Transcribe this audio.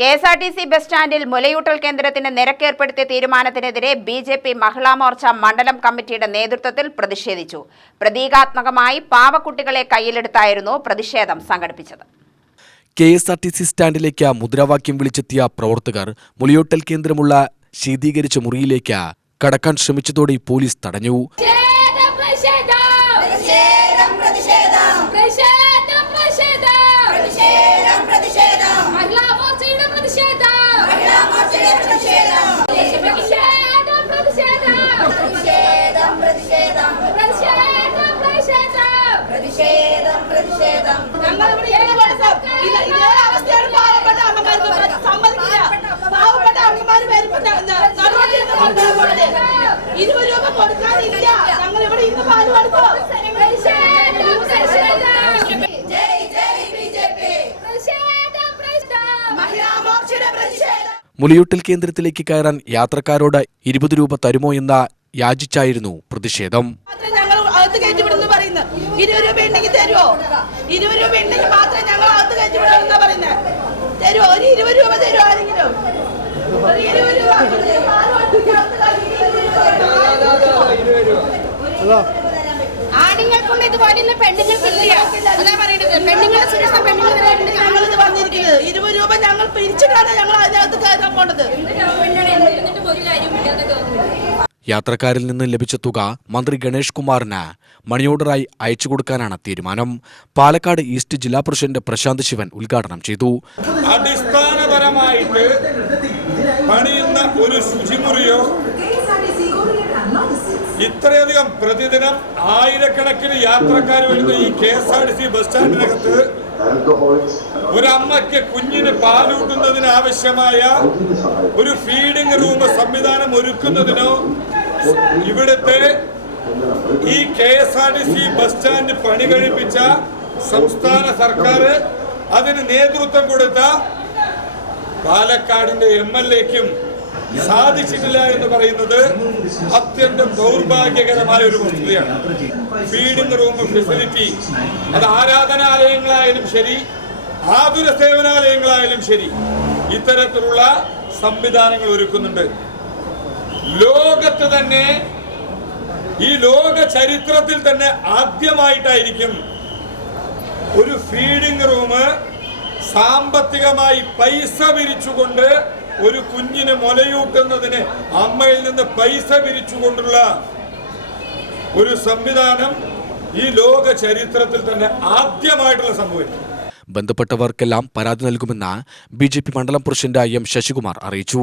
KSRTC bus സ്റ്റാൻഡിൽ മുലയൂട്ടൽ കേന്ദ്രത്തിന് നിരക്കേർപ്പെടുത്തിയ തീരുമാനത്തിനെതിരെ ബിജെപി മഹിളാ മോർച്ച മണ്ഡലം കമ്മിറ്റിയുടെ നേതൃത്വത്തിൽ പ്രതിഷേധിച്ചു. പ്രതീകാത്മകമായി പാവക്കുട്ടികളെ കയ്യിലെടുത്തായിരുന്നു പ്രതിഷേധം സംഘടിപ്പിച്ചത്. കെഎസ്ആർടിസി സ്റ്റാൻഡിലേക്ക് മുദ്രാവാക്യം വിളിച്ചെത്തിയ പ്രവർത്തകർ മുലയൂട്ടൽ കേന്ദ്രമുള്ള ശീതീകരിച്ച മുറിയിലേക്ക് കടക്കാൻ ശ്രമിച്ചതോടെ പോലീസ് തടഞ്ഞു. മുലയൂട്ടൽ കേന്ദ്രത്തിലേക്ക് കയറാൻ യാത്രക്കാരോട് 20 രൂപ തരുമോ എന്ന് യാചിച്ചായിരുന്നു പ്രതിഷേധം. ആണുങ്ങൾക്കുള്ള ഇതുപോലെയുള്ള പെണ്ണുങ്ങൾക്കില്ല. അതാ പറയുന്നത്, പെണ്ണുങ്ങളെ സുരക്ഷ ഞങ്ങളിത് വന്നിരിക്കുന്നത് 20 രൂപ ഞങ്ങൾ പിരിച്ചിട്ടാണ് ഞങ്ങൾ അതിനകത്ത് കയറാൻ പോണത്. യാത്രക്കാരിൽ നിന്ന് ലഭിച്ച തുക മന്ത്രി ഗണേഷ് കുമാറിന് മണി ഓർഡറായി അയച്ചു കൊടുക്കാനാണ് തീരുമാനം. പാലക്കാട് ഈസ്റ്റ് ജില്ലാ പ്രസിഡന്റ് പ്രശാന്ത് ശിവൻ ഉദ്ഘാടനം ചെയ്തു. അടിസ്ഥാനപരമായിട്ട് പണിയുന്ന ഒരു ശുചിമുറിയോ ഇത്രയധികം പ്രതിദിനം ആയിരക്കണക്കിന് യാത്രക്കാർ വരുന്ന ഈ കെഎസ്ആർടിസി ബസ് സ്റ്റാൻഡിനകത്ത് ഒരമ്മയ്ക്ക് കുഞ്ഞിന് പാലൂട്ടുന്നതിന് ആവശ്യമായ ഒരു ഫീഡിംഗ് റൂം സംവിധാനം ഒരുക്കുന്നതിനോ ഇവിടുത്തെ ഈ കെഎസ്ആർടിസി ബസ് സ്റ്റാൻഡ് പണി കഴിപ്പിച്ച സംസ്ഥാന സർക്കാർ അതിന് നേതൃത്വം കൊടുത്ത പാലക്കാടിന്റെ MLAക്കും സാധിച്ചിട്ടില്ല എന്ന് പറയുന്നത് അത്യന്തം ദൗർഭാഗ്യകരമായ ഒരു വസ്തുതയാണ്. ഫീഡിംഗ് റൂം ഫെസിലിറ്റി അത് ആരാധനാലയങ്ങളായാലും ശരി, ആതുര സേവനാലയങ്ങളായാലും ശരി, ഇത്തരത്തിലുള്ള സംവിധാനങ്ങൾ ഒരുക്കുന്നുണ്ട്. ലോകത്ത് തന്നെ, ഈ ലോക ചരിത്രത്തിൽ തന്നെ ആദ്യമായിട്ടായിരിക്കും ഒരു ഫീഡിംഗ് റൂം സാമ്പത്തികമായി പൈസ പിരിച്ചുകൊണ്ട് ഒരു കുഞ്ഞിന് മുലയൂട്ടുന്നതിന് അമ്മയിൽ നിന്ന് പൈസ പിരിച്ചുകൊണ്ടുള്ള ഒരു സംവിധാനം ഈ ലോക ചരിത്രത്തിൽ തന്നെ ആദ്യമായിട്ടുള്ള സംഭവം. ബന്ധപ്പെട്ടവർക്കെല്ലാം പരാതി നൽകുമെന്ന് ബിജെപി മണ്ഡലം പ്രസിഡന്റ് M ശശികുമാർ അറിയിച്ചു.